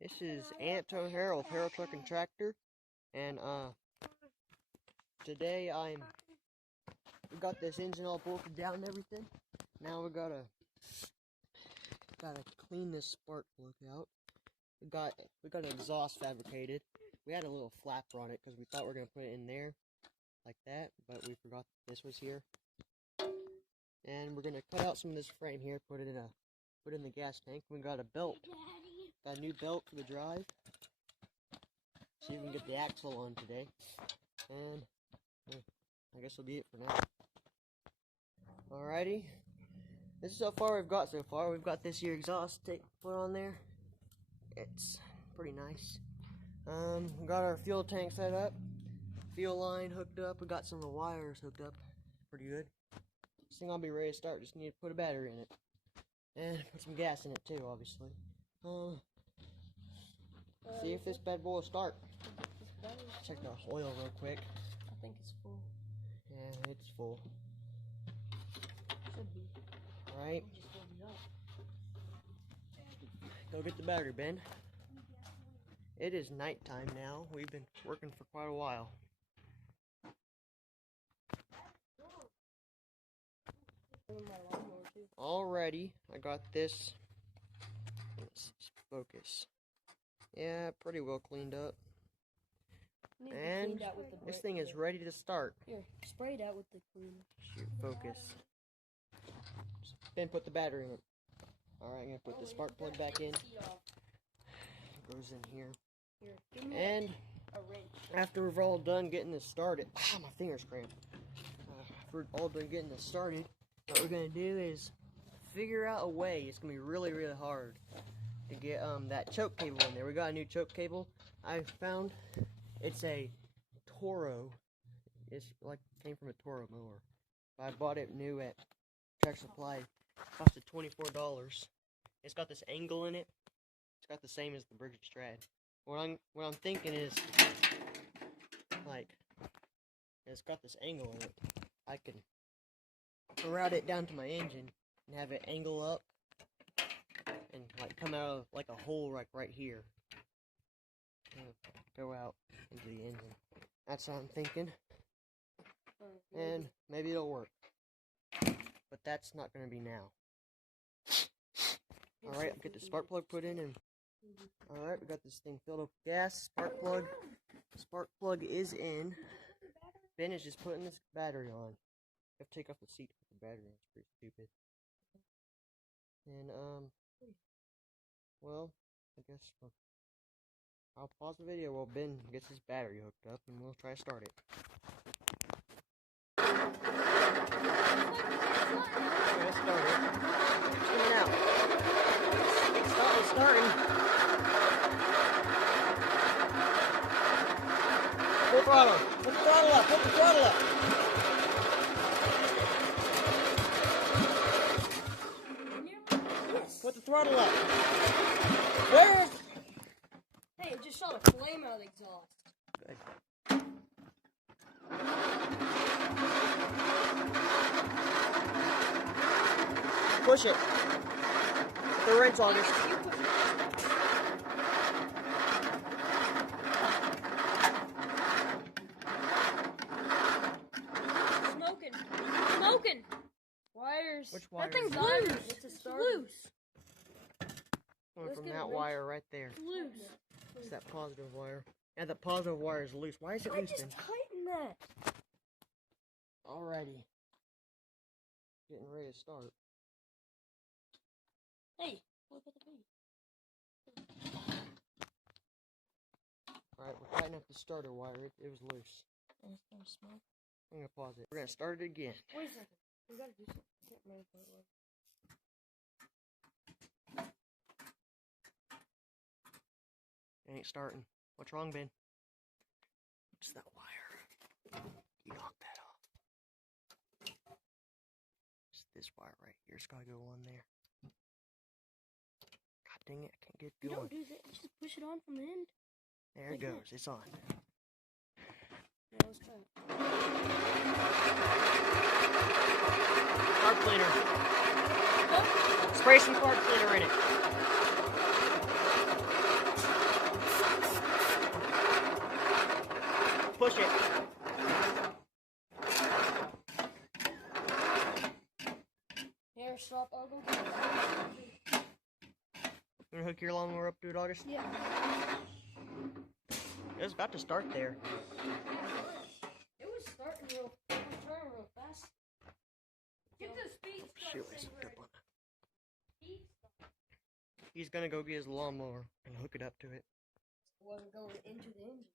This is Anton here with Harold Truck and Tractor, and today we got this engine all bolted down and everything. Now we gotta clean this spark plug out. We got an exhaust fabricated. We had a little flapper on it because we thought we were gonna put it in there like that, but we forgot that this was here. And we're gonna cut out some of this frame here, put it in the gas tank. We got a belt. Got a new belt for the drive. See if we can get the axle on today. And I guess that'll be it for now. Alrighty. This is how far we've got so far. We've got this here exhaust put on there. It's pretty nice. We got our fuel tank set up. Fuel line hooked up. We got some of the wires hooked up. Pretty good. This thing will be ready to start. Just need to put a battery in it. And put some gas in it too, obviously. See if this bad boy will start. Check the oil real quick. I think it's full. Yeah, it's full. Should be. Alright. Just filled it up. Go get the battery, Ben. It is nighttime now. We've been working for quite a while. Alrighty, I got this. Let's focus. Yeah, pretty well cleaned up. And this thing is ready to start. Here, spray it out with the cleaner. Shoot, focus. Then put the battery in it. Alright, I'm going to put the spark plug back in. It goes in here. And after we're all done getting this started, my finger's cramped. After we're all done getting this started, what we're going to do is figure out a way. It's going to be really, really hard to get that choke cable in there. We got a new choke cable I found. It's a Toro. It's like came from a Toro mower. I bought it new at Tractor Supply. It costed $24. It's got this angle in it. It's got the same as the Bridget Strad. What I'm thinking is, like, it's got this angle in it. I can route it down to my engine and have it angle up and like come out of like a hole right here. And go out into the engine. That's what I'm thinking. And maybe it'll work. But that's not going to be now. Alright, I'll get the spark plug put in and alright, we got this thing filled up with gas. Spark plug is in. Ben is just putting this battery on. I have to take off the seat to put the battery in. It's pretty stupid. And well, I guess I'll pause the video while Ben gets his battery hooked up and we'll try to start it. Okay, let's start it. It's coming out. It's starting. Full throttle. Put the throttle up. Put the throttle up. Put the throttle up. Where is... Hey, it just shot a flame out of the exhaust. Good. Push it. Put the wrench on it. Smoking. Smoking. Wires. Which wire? That thing's loose. It's loose. Going from that wire right there. Loose. It's that positive wire. Yeah, that positive wire is loose. Why is it loose then? Just tighten that. Alrighty. Getting ready to start. Hey, look at the baby. Alright, we're tightening up the starter wire. It was loose. And it's gonna smoke. I'm gonna pause it. We're gonna start it again. Wait a second. We gotta do something. I can't remember what it was. It ain't starting. What's wrong, Ben? It's that wire. You knock that off. It's this wire right here. It's gotta go on there. God dang it, I can't get it You going. don't do that. You just push it on from the end. There it goes. It's on. Yeah, let's try it. Carb cleaner. Spray some carb cleaner in it. push it. Here, stop. I'll go get it. You gonna hook your lawnmower up to it, August? Yeah. It was about to start there. It was starting real fast. Get the speed start. Shoelace hooked up on that. He's gonna go get his lawnmower and hook it up to it. Wasn't going into the engine.